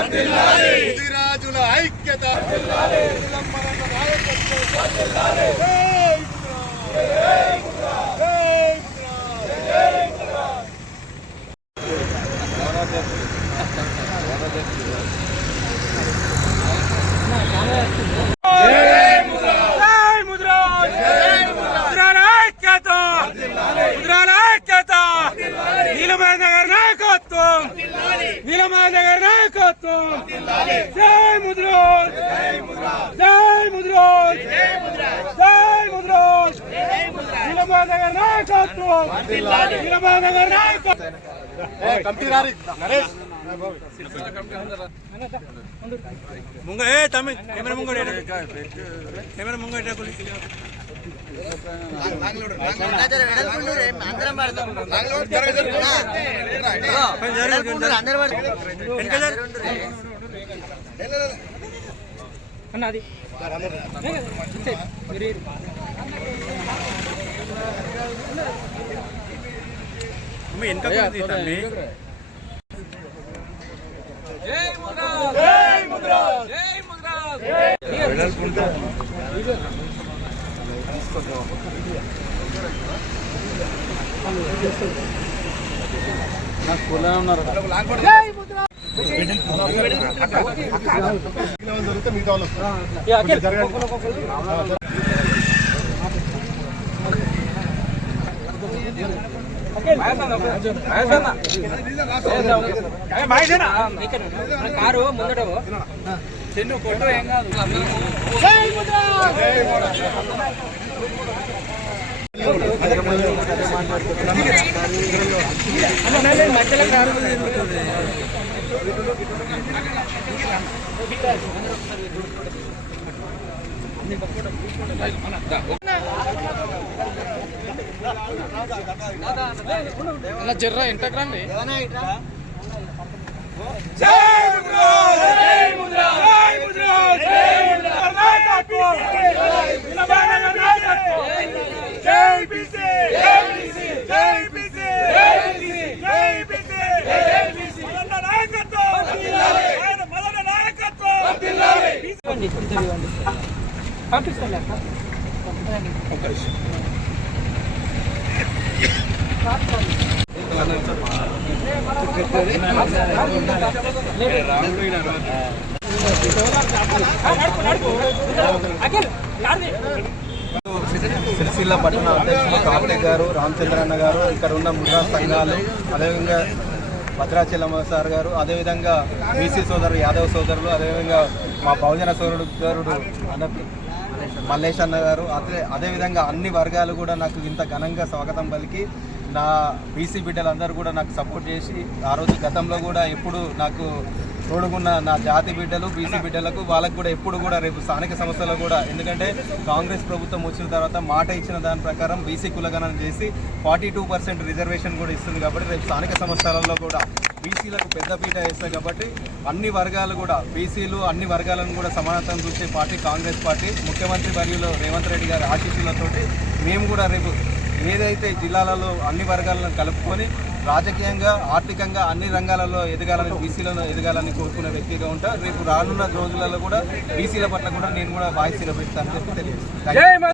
ముదిరాజుల ఐక్యత విలంబనల నాయకత్వం. జై ముదిరాజ్. జై ముదిరాజ్. జై ముద్రాజ్ ముద్రాల ఐక్యత ముద్రాల ఐక్యత నీలమయ నగర్ నాయకత్వం నీలమయ నగర్ నాయకత్వం జై ముద్రాజ్. జై ముద్రాజ్. జై ముద్రాజ్. నీలమయ నగర్ నాయకత్వం. నీలమయ నగర్ నాయకత్వం. ముంగ ఏ తమ్మి కెమెరా ముంగ కెమెరా ముంగ అన్నది ఎంత వాళ్ళు వస్తారు. కొంచెం జరగండి. కారు ముందట చెన్ను కొట్టు ఏం కాదు మధ్యలో కారు అలా జర్రా ముద్రాజ్ జై జై ముద్రాజ్ జై ముద్రాజ్ నాయకత్వం నిలబడిన నాయకత్వం జై బీసీ జై బీసీ జై బీసీ జై బీసీ జై బీసీ జై బీసీ మదన నాయకత్వం ఆయన మదన నాయకత్వం పంపిస్తాను సిరిసిల్ల పట్టణ అధ్యక్షులు కార్తీక్ గారు రామచంద్రన్న గారు ఇక్కడ ఉన్న ముద్రా సంఘాలు అదేవిధంగా భద్రాచలం సార్ గారు అదేవిధంగా బీసీ సోదరులు యాదవ్ సోదరులు అదేవిధంగా మా బహుజన సోదరుడు అన్న మల్లేష్ అన్న గారు అదే అదేవిధంగా అన్ని వర్గాలు కూడా నాకు ఇంత ఘనంగా స్వాగతం పలికి నా బీసీ బిడ్డలందరూ కూడా నాకు సపోర్ట్ చేసి ఆ రోజు గతంలో కూడా ఎప్పుడు నాకు తోడుగున్న నా జాతి బిడ్డలు బీసీ బిడ్డలకు వాళ్ళకు కూడా ఎప్పుడు కూడా రేపు స్థానిక సంస్థలు కూడా ఎందుకంటే కాంగ్రెస్ ప్రభుత్వం వచ్చిన తర్వాత మాట ఇచ్చిన దాని ప్రకారం బీసీ కులగణన చేసి ఫార్టీ టూ పర్సెంట్ రిజర్వేషన్ కూడా ఇస్తుంది కాబట్టి రేపు స్థానిక సంస్థలలో కూడా బీసీలకు పెద్దపీట వేస్తాయి కాబట్టి అన్ని వర్గాలు కూడా బీసీలు అన్ని వర్గాలను కూడా సమానత్వం చూసే పార్టీ కాంగ్రెస్ పార్టీ. ముఖ్యమంత్రి వర్యులు రేవంత్ రెడ్డి గారి ఆశీస్సులతోటి మేము కూడా రేపు ఏదైతే జిల్లాలలో అన్ని వర్గాలను కలుపుకొని రాజకీయంగా ఆర్థికంగా అన్ని రంగాలలో ఎదగాలని బీసీలను ఎదగాలని కోరుకునే వ్యక్తిగా ఉంటా. రేపు రానున్న రోజులలో కూడా బీసీల పట్ల కూడా నేను కూడా వాయిస్ నిలబెడతానని చెప్పి తెలియదు